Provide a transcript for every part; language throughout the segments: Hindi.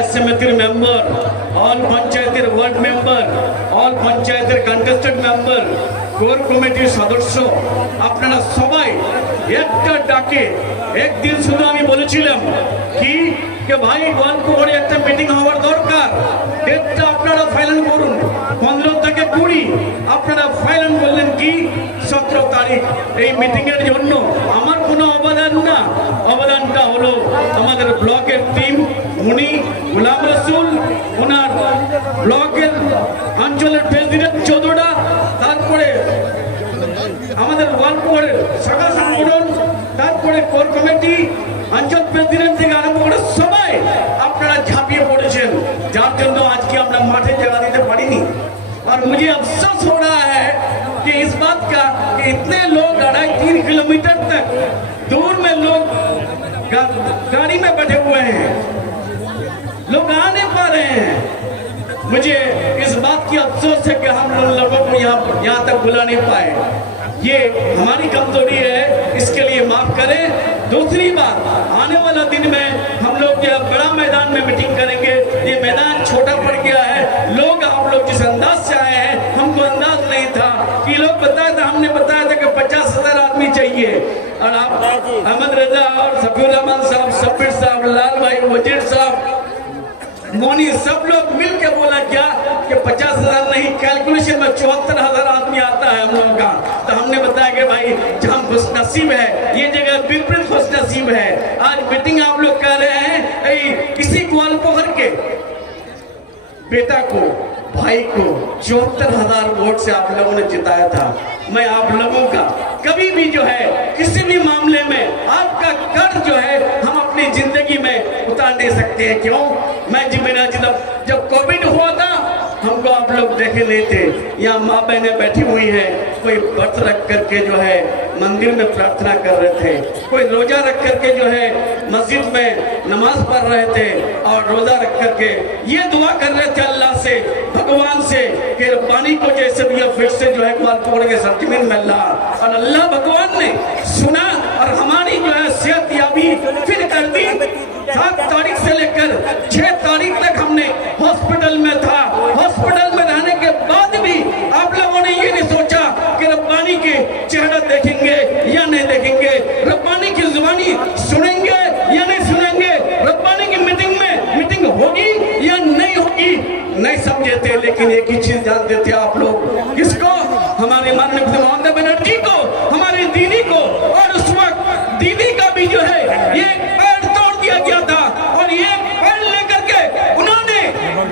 পঞ্চায়েত সমিতির মেম্বার, অল পঞ্চায়েতের ওয়ার্ড মেম্বার, অল পঞ্চায়েতের কন্টেস্টেড মেম্বার, কোর কমিটির সদস্য, আপনারা সবাই একটা ডাকে একদিন শুধু আমি বলেছিলাম কি যে ভাই গোয়ালপুরে একটা মিটিং হওয়ার দরকার, ডেটটা আপনারা ফাইনাল করুন, 15 থেকে 20 আপনারা ফাইনাল করলেন কি 17 তারিখ এই মিটিং এর জন্য। আমার কোনো অবদান না, অবদানটা হলো আমাদের ব্লকের টিম, উনি গোলাম রসুল, ওনার ব্লকের অঞ্চলের প্রেসিডেন্ট চৌধুরী, তারপরে আমাদের গোয়ালপুরের শাখা সংগঠন, তারপরে কোর কমিটি, অঞ্চল প্রেসিডেন্ট থেকে আরম্ভ করে সবাই আপনারা ঝাঁপিয়ে পড়েছেন, যার জন্য আজকে আমরা মাঠে জায়গা দিতে পারিনি। और मुझे अफसोस हो रहा है कि इस बात का कि इतने लोग 2.5-3 किलोमीटर तक दूर में लोग गाड़ी में बैठे हुए हैं, लोग आ नहीं पा रहे हैं। मुझे इस बात की अफसोस है कि हम लोगों को यहाँ तक बुला नहीं पाए, ये हमारी कमजोरी है, इसके लिए माफ करें। दूसरी बात, आने वाला दिन में हम लोग यह बड़ा मैदान में मीटिंग करेंगे, ये मैदान छोटा पड़ गया है, लोग आप लोग जिस अंदाज से आए हैं हमको अंदाज नहीं था कि लोग बताया था, हमने बताया था कि 50,000 आदमी चाहिए, और आप अहमद रजा और सफीउर रहमान साहब, सब्बिर साहब, लाल भाई, वजीर साहब, मोनी, सब लोग मिल के बोला क्या कि 50,000 नहीं, कैलकुलेशन में 74,000 आदमी आता है हम लोगों का। तो हमने बताया कि भाई हम खुश नसीब है, ये जगह बिल्कुल खुश नसीब है। आज मीटिंग आप लोग कर रहे हैं, किसी ग्वालपोखर के बेटा को, भाई को 74,000 वोट से आप लोगों ने जिताया था। मैं आप लोगों का कभी भी जो है किसी भी मामले में आपका कर्ज जो है हम अपनी जिंदगी में उतार नहीं सकते हैं। क्यों? मैं जब कोविड हुआ था हमको आप लोग देखे नहीं थे, यहाँ माँ बहनें बैठी हुई हैं, कोई व्रत रख करके जो है मंदिर में प्रार्थना कर रहे थे, कोई रोजा रख करके जो है मस्जिद में नमाज पढ़ रहे थे, और रोजा रख करके ये दुआ कर रहे थे अल्लाह से, भगवान से कि पानी को जैसे भी फिर से जो है ग्वालपोखर के सरजमीन में ला, और अल्लाह भगवान ने सुना और हमारी जो है सेहत याबी फिर कर दी। 7 तारीख से लेकर 6 तारीख तक हमने हॉस्पिटल में था, हॉस्पिटल में रहने के बाद भी आप लोगों ने ये नहीं सोचा कि रब्बानी के चेहरा देखेंगे या नहीं देखेंगे, रब्बानी की जुबानी सुनेंगे या नहीं सुनेंगे, रब्बानी की मीटिंग होगी या नहीं होगी, नहीं समझे थे। लेकिन एक ही चीज जानते थे आप लोग, किसको? हमारे माननीय ममता बनर्जी को, हमारी दीदी को, और उस वक्त दीदी का भी जो है ये पैर तोड़ दिया गया था, और ये पैर लेकर के उन्होंने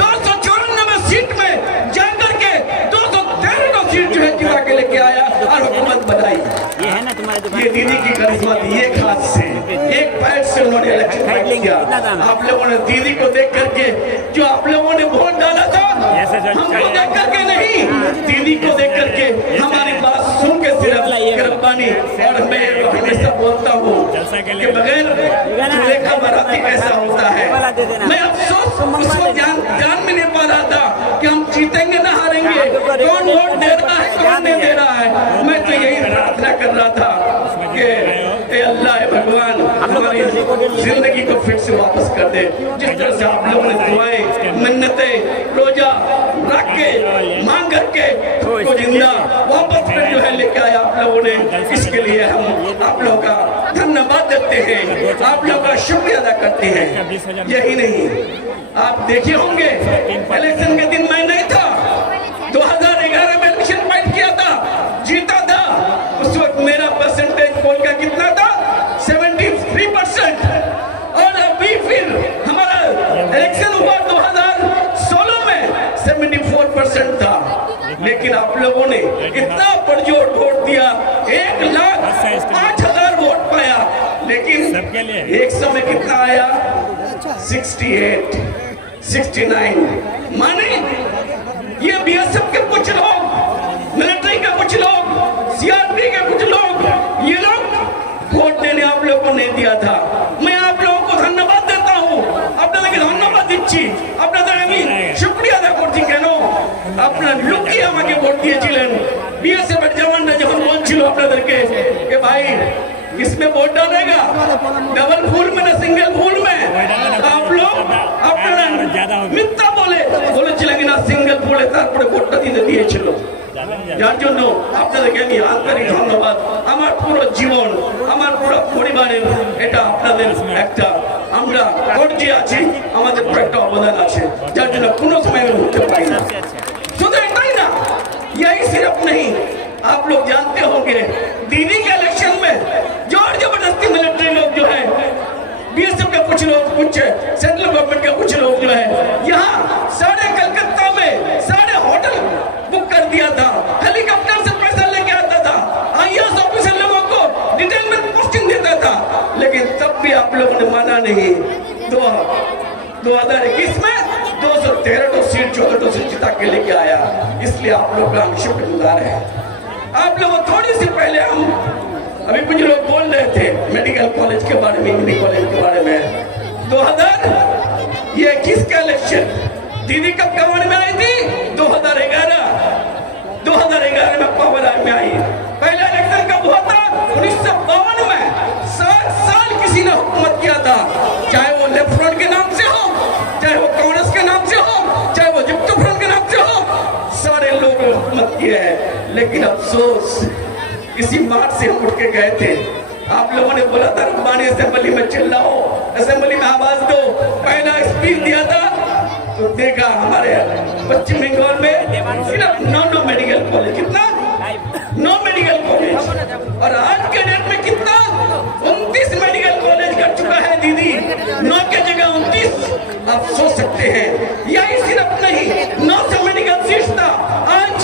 294 सीट में जाकर के 213 सीट जो है जिता के लेके आया और हुकूमत बनाई। ये है ना तुम्हारे ये दीदी की करिश्मा थी, एक हाथ से, एक पैर से उन्होंने इलेक्शन फाइट किया। आप लोगों ने दीदी को देख करके, जो आप लोगों ने वोट डाला था, हमको देख करके नहीं, दीदी को देख करके हमारी बात सुन के सिर्फ रब्बानी। और मैं हमेशा बोलता हूँ कि बगैर दूल्हे का बाराती कैसा होता है। मैं अफसोस उस वक्त जान में नहीं पा रहा था कि हम जीतेंगे ना हारेंगे, कौन वोट दे रहा है कौन नहीं दे रहा है। मैं तो यही प्रार्थना कर रहा था कि अल्लाह भगवान हमारी जिंदगी को फिर से वापस कर दे। जिस तरह से आप लोगों ने दुआएं, मन्नतें, रोजा रख के मांग करके को जिंदा वापस फिर जो है लेके आए आप लोगों ने, इसके लिए हम आप लोगों का धन्यवाद देते हैं, आप लोगों का शुक्रिया अदा करते हैं। यही नहीं, आप देखे होंगे इलेक्शन के दिन मैं नहीं था, 2011 में इलेक्शन फाइट किया था, जीता था। उस वक्त मेरा परसेंटेज पोल का कितना था? 73%। और अभी फिर हमारा इलेक्शन हुआ 2016 में 74% था। लेकिन आप लोगों ने इतना परजोर वोट दिया, 1,05,000 वोट पाया, लेकिन एक समय कितना आया? 68, 69। माने ये बीएसएफ के कुछ लोग, मिलिट्री के कुछ लोग, सीआरपी के कुछ लोग, ये लोग वोट देने आप लोगों को नहीं दिया था। मैं आप लोगों को धन्यवाद देता हूँ, আপনাদেরকে ধন্যবাদ দিচ্ছি, আপনাদের আমি শুকরিয়া আদা করছি। কেন? আপনারা লুকিয়ে আমাকে ভোট দিয়েছিলেন। বিএসএফ এর জওয়ানরা যখন বলছিল আপনাদেরকে कि भाई इसमें वोट डालेगा, डबल फूल में ना सिंगल फूल में, आप लोग अपना যার জন্য আপনাদেরকে আমি আন্তরিক ধন্যবাদ। আমার পুরো জীবন, আমার পুরো পরিবারের এটা আপনাদের একটা আমরা গর্জে আছি, আমাদের একটা অবদান আছে, যার জন্য কোনো সময় আমি উঠতে পারি না। শুধু এটাই ना, यही सिर्फ नहीं, आप लोग जानते होंगे दीदी के इलेक्शन में जोर जबरदस्ती मिलिट्री लोग जो है, बीएसएफ के कुछ लोग, कुछ सेंट्रल गवर्नमेंट के कुछ लोग जो है यहाँ सारे कलकत्ता में सारे होटल बुक कर दिया था, हेलीकॉप्टर से पैसा लेके आता था, आईएएस ऑफिसर लोगों को डिटेल में पोस्टिंग देता था, लेकिन तब भी आप लोगों ने माना नहीं। 2021 में 213 सीट 14 सीट जिता के लेके आया, इसलिए आप लोग का हम शुक्रगुजार हैं। आप लोग थोड़ी सी पहले हम अभी कुछ लोग बोल रहे थे मेडिकल कॉलेज के बारे में, इंजीनियरिंग कॉलेज के बारे में। 2021 का इलेक्शन दीदी कब कमान में आई थी? 2011 में पावर में आई। पहला इलेक्शन कब हुआ था? 1952 में। 7 साल किसी ने हुकूमत किया था, चाहे वो लेफ्ट फ्रंट के नाम से हो, चाहे वो कांग्रेस के नाम से हो, चाहे वो युक्त फ्रंट के नाम से हो, सारे लोग हुकूमत किए हैं। लेकिन अफसोस इसी मार्च से हम उठ के गए थे। आप लोगों ने बोला था रब्बानी असेंबली में चिल्लाओ, असेंबली में आवाज दो, पहला स्पीच दिया था तो देखा हमारे पश्चिम बंगाल में सिर्फ 9 मेडिकल कॉलेज, कितना 9 मेडिकल कॉलेज, और आज के डेट में कितना 29 मेडिकल कॉलेज कर चुका है दीदी, 9 के जगह 29। आप सोच सकते हैं, यही सिर्फ नहीं 900 मेडिकल सीट था, आज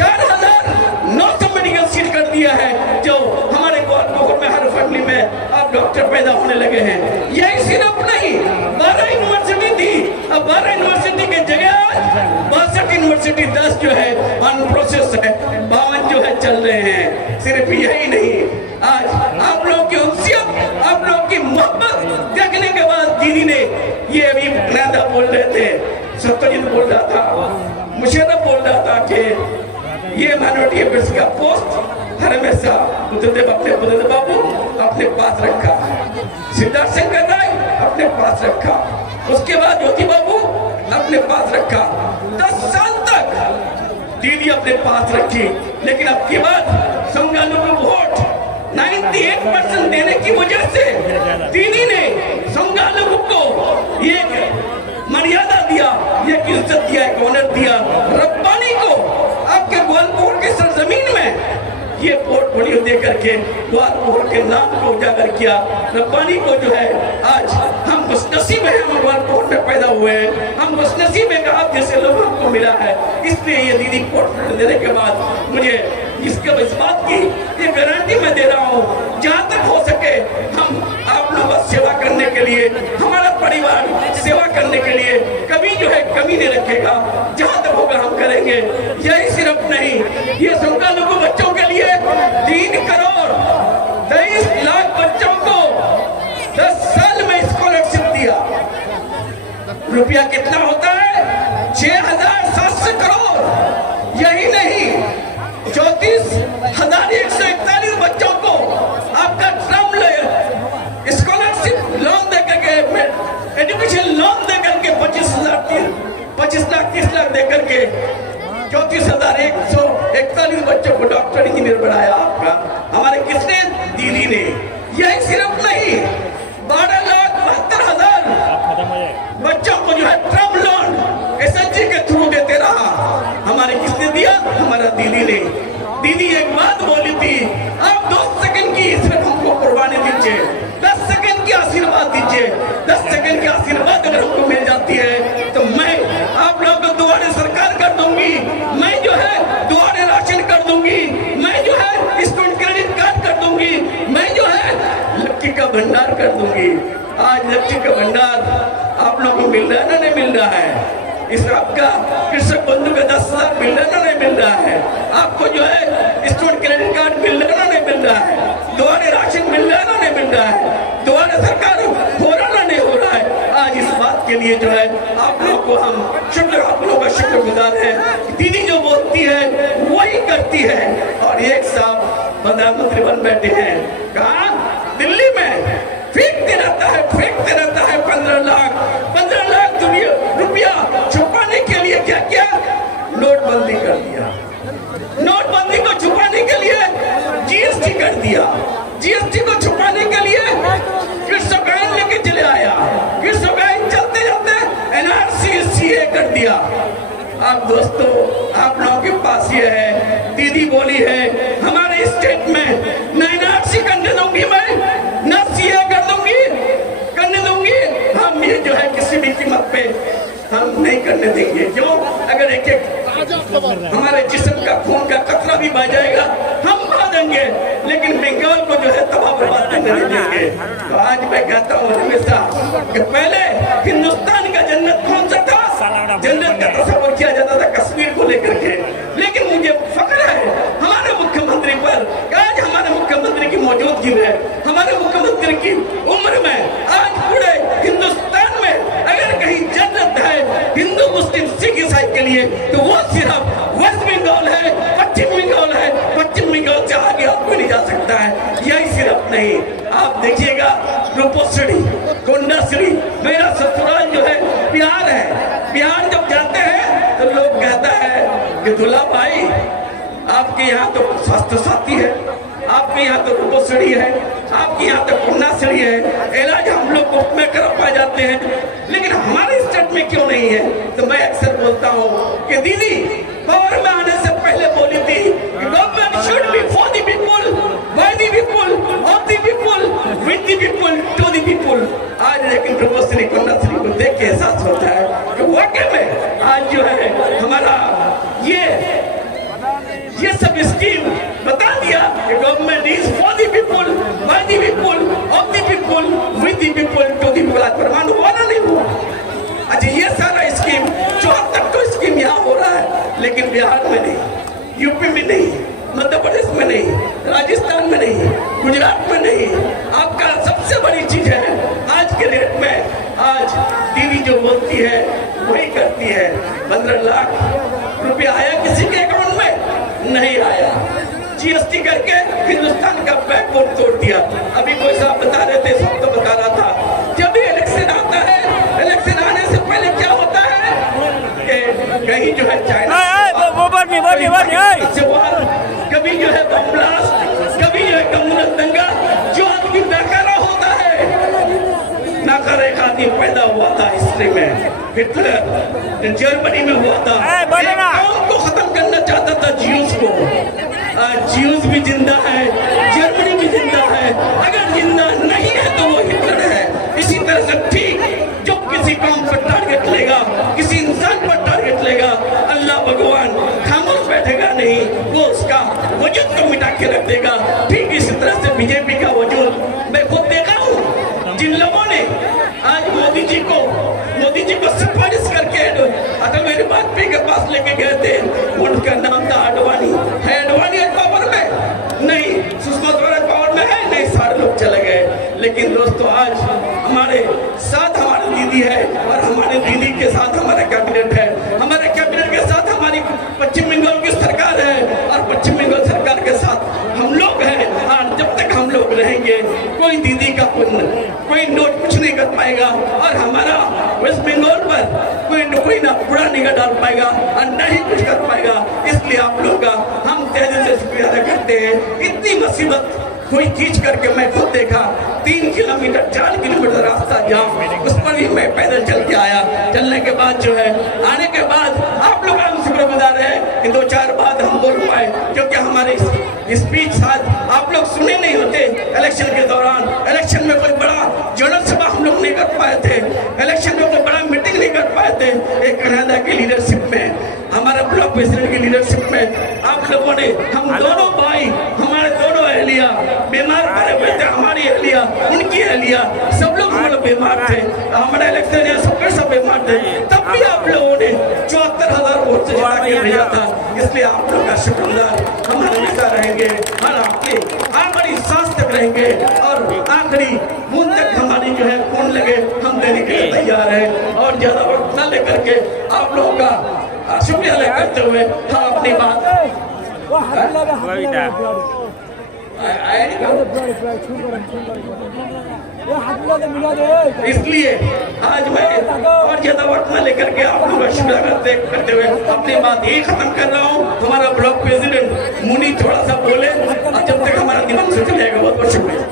4900 मेडिकल सीट कर दिया है, जो हमारे गोरखपुर में हर फैमिली में अब डॉक्टर पैदा होने लगे हैं। यही सिर्फ नहीं, 12 यूनिवर्सिटी थी, अब 12 यूनिवर्सिटी के जगह 62 यूनिवर्सिटी 10 जो है ऑन प्रोसेस है, 52 जो है चल रहे हैं। सिर्फ यही नहीं, आज आप लोगों की उनसियत, आप लोगों की मोहब्बत देखने के बाद दीदी ने ये अभी नादा बोल रहे थे, सत्यजीत बोल रहा था, मुशर्रफ बोल रहा था कि ये माइनॉरिटी अफेयर्स का पोस्ट हमेशा बुद्धदेव बाबू अपने पास रखा, सिद्धार्थ शंकर राय अपने पास रखा, उसके बाद ज्योति बाबू अपने पास रखा, 10 साल तक दीदी अपने पास रखी। लेकिन अब के बाद संगालों को वोट 98% देने की वजह से दीदी ने संगालों को एक मर्यादा दिया, एक इज्जत दिया, एक ऑनर दिया। रब्बानी को आपके गोरखपुर की सरजमीन में ये पोर्टफोलियो दे करके गोरखपुर के नाम को उजागर किया। रब्बानी को जो है आज हम खुशनसीब हैं, हम गोरखपुर में पैदा हुए हैं, हम खुशनसीब हैं कि आप जैसे लोगों को मिला है। इसलिए ये दीदी पोर्टफोलियो देने के बाद मुझे इसके इस बात की ये गारंटी मैं दे रहा हूँ, जहाँ तक हो सके हम आप लोगों का सेवा करने के लिए, हमारा परिवार सेवा करने के लिए कभी जो है कमी नहीं रखेगा, जहाँ तक होगा हम करेंगे। यही सिर्फ नहीं, ये संख्या को बच्चों के लिए 3 करोड़ 23 लाख बच्चों को 10 साल में स्कॉलरशिप दिया। रुपया कितना होता है? 6700 करोड़। यही नहीं, 34,141 बच्चों को आपका टर्म स्कॉलरशिप लोन दे करके, एजुकेशन लोन दे करके 25 लाख 30 लाख दे करके 34,141 बच्चों को डॉक्टर इंजीनियर बनाया आपका, हमारे किसने? दीदी ने। यही सिर्फ नहीं, 12,72,000 बच्चों को जो है टर्म लोन एसएचजी के थ्रू देते रहा, हमारे किसने दिया? हमारा दीदी ने। दीदी एक बात बोली थी, आप 2 सेकंड की सिर्फ हमको कुर्बानी दीजिए, 10 सेकंड की आशीर्वाद दीजिए, 10 सेकंड की आशीर्वाद अगर हमको मिल जाती है तो मैं आप लोगों को दुआरे सरकार कर दूंगी, मैं जो है दुआरे राशन कर दूंगी, मैं जो है स्टूडेंट क्रेडिट कार्ड कर दूंगी, मैं जो है लक्की का भंडार कर दूंगी। आज लक्की का भंडार आप लोगों को मिल रहा है ना? नहीं मिल रहा है। इस आपका कृषक बंधु का 10 लाख मिल रहा है ना? नहीं मिल रहा है। आपको जो है स्टूडेंट क्रेडिट कार्ड मिल रहा है ना? नहीं मिल रहा है। दुआरे राशन मिल रहा है ना? नहीं मिल रहा है। दुआरे सरकार हो रहा ना? नहीं हो रहा है। आज इस बात के लिए जो है आप लोगों को हम आप लोगों का शुक्रगुजार है। दीदी जो बोलती है वही करती है। और एक साहब प्रधानमंत्री बन बैठे हैं, कहा दिल्ली में फेंकते रहता है 15 लाख रुपया छुपाने के लिए क्या किया? नोटबंदी कर दिया। नोटबंदी आप दोस्तों, आप लोगों के पास ये है, दीदी बोली है हमारे स्टेट में न एनआरसी करने दूंगी मैं, न सीए करने दूंगी। हम ये जो है किसी भी कीमत पे हम नहीं करने देंगे। क्यों? अगर एक एक हमारे जिस्म का खून का कतरा भी बह जाएगा हम बहा देंगे, लेकिन बंगाल को जो है तबाह बर्बाद नहीं देंगे। तो आज मैं कहता हूँ हमेशा कि पहले हिंदुस्तान का जन्नत कौन सा था? जन्नत का तस्वीर किया जाता था कश्मीर को लेकर के। लेकिन मुझे फख्र है हमारे मुख्यमंत्री पर, आज हमारे मुख्यमंत्री की मौजूदगी में, हमारे मुख्यमंत्री की उम्र में, आज पूरे हिंदुस्तान में अगर कहीं जन्नत है हिंदू मुस्लिम सिख ईसाई के लिए तो वो सिर्फ वेस्ट बंगाल है, पश्चिम बंगाल है। पश्चिम बंगाल से आगे आप कोई नहीं जा सकता है। यही सिर्फ नहीं, आप देखिएगा रूपश्री, कोंडाश्री, मेरा ससुराल जो है बिहार है। बिहार जब जाते हैं तो लोग कहता है कि दुल्हा भाई आपके यहाँ तो स्वास्थ्य साथी है, आपके यहाँ तो रूपश्री है, आपके यहाँ तो कोंडाश्री है, इलाज हम लोग मुफ्त में करा पा जाते हैं, लेकिन हमारे स्टेट में क्यों नहीं है? तो मैं अक्सर बोलता हूँ कि दीदी पावर में आने से पहले बोली थी कि government should be for the people, by the people, of the people, with the people, to the people. आज लेकिन रूपश्री कोंडाश्री को देख के एहसास होता है कि वाकई में आज जो है हमारा ये सब स्कीम बता दिया कि government is for the people, by the people, of the people, with the people, to the people. आज प्रमाण हुआ ना नहीं हुआ? अच्छा, ये सारा स्कीम 74 को स्कीम यहाँ हो रहा है, लेकिन बिहार में नहीं, यूपी में नहीं, मध्य प्रदेश में नहीं, राजस्थान में नहीं, गुजरात में नहीं। आपका सबसे बड़ी चीज है आज के डेट में, आज दीदी जो बोलती है वही करती है। 15 लाख रुपया आया किसी के अकाउंट में? नहीं आया। जीएसटी करके हिंदुस्तान का बैकबोन तोड़ दिया। अभी कोई साहब बता रहे थे, सब तो बता रहा था, जब भी इलेक्शन आता है, इलेक्शन आने से पहले क्या होता है कि कहीं जो है चाइना कभी जो है बम ब्लास्ट, कभी जो है कम्युनल दंगा, जो आदमी बेकारा होता है। नाकर एक आदमी पैदा हुआ था हिस्ट्री में, हिटलर जर्मनी में हुआ था, कौम को खत्म करना चाहता था, ज्यूज को। ज्यूज भी जिंदा है, जर्मनी भी जिंदा है, अगर जिंदा नहीं है तो वो हिटलर है। इसी तरह से ठीक जो किसी कौम पर टारगेट लेगा, किसी इंसान पर टारगेट लेगा, अल्लाह भगवान खामोश बैठेगा नहीं, वो उसका वजूद को मिटा के रख देगा। ठीक इसी तरह से बीजेपी का वजूद मैं खुद देखा हूँ। जिन लोगों ने आज मोदी जी को सिफारिश करके अटल बिहारी वाजपेयी के पास लेके गए थे, उनका नाम था आडवाणी। है आडवाणी पावर में? नहीं। सुषमा स्वराज पावर में है? नहीं। सारे लोग चले गए। लेकिन दोस्तों आज हमारे साथ हमारी दीदी है और हमारे दीदी के साथ हमारा कैबिनेट है, हमारे कैबिनेट के साथ हमारी पश्चिम बंगाल की सरकार है और पश्चिम बंगाल सरकार के साथ हम लोग हैं। और जब तक हम लोग रहेंगे कोई दीदी का कोई नोट कुछ नहीं कर पाएगा और हमारा वेस्ट बंगाल पर कोई ना बुरा निगाह डाल पाएगा और नहीं कुछ कर पाएगा। इसलिए आप लोग का हम तेजी से शुक्रिया अदा करते हैं। इतनी मुसीबत कोई खींच करके मैं खुद देखा, 3 किलोमीटर 4 किलोमीटर रास्ता जाम, उस पर ही मैं पैदल चल के आया। चलने के बाद जो है आने के बाद आप लोग हम शुक्रगुजार हैं कि 2-4 बात हम बोल पाए, क्योंकि हमारे स्पीच शायद आप लोग सुने नहीं होते। इलेक्शन के दौरान इलेक्शन में कोई बड़ा जनरल सभा हम लोग नहीं कर पाए थे, इलेक्शन में कोई बड़ा मीटिंग नहीं कर पाए थे। एक कनाडा की लीडरशिप में, हमारा ब्लॉक प्रेसिडेंट की लीडरशिप में आप लोगों ने, हम दोनों भाई, हमारे दोनों अहलिया बीमार पड़े हुए थे, हमारी अहलिया, उनकी अहलिया, सब लोग हम लोग बीमार थे, हमारा इलेक्शन सब बीमार थे, तब भी आप लोगों ने 74,000 वोट से जिता के भेजा था। इसलिए आप लोग का शुक्रगुजार हम हमेशा रहेंगे और आपके हमारी सांस तक रहेंगे और आखिरी बूंद तक हमारी जो है खून लगे हम देने के लिए तैयार हैं। और ज्यादा वक्त न लेकर के आप लोगों का शुक्रिया अदा करते हुए हम अपनी बात इसलिए आज मैं और ज्यादा वक्त न लेकर के आप लोगों का शुक्रिया करते हुए अपनी बात यही खत्म कर रहा हूँ। हमारा ब्लॉक प्रेसिडेंट मुनी थोड़ा सा बोले और जब तक हमारा दिमाग से चलेगा। बहुत बहुत शुक्रिया।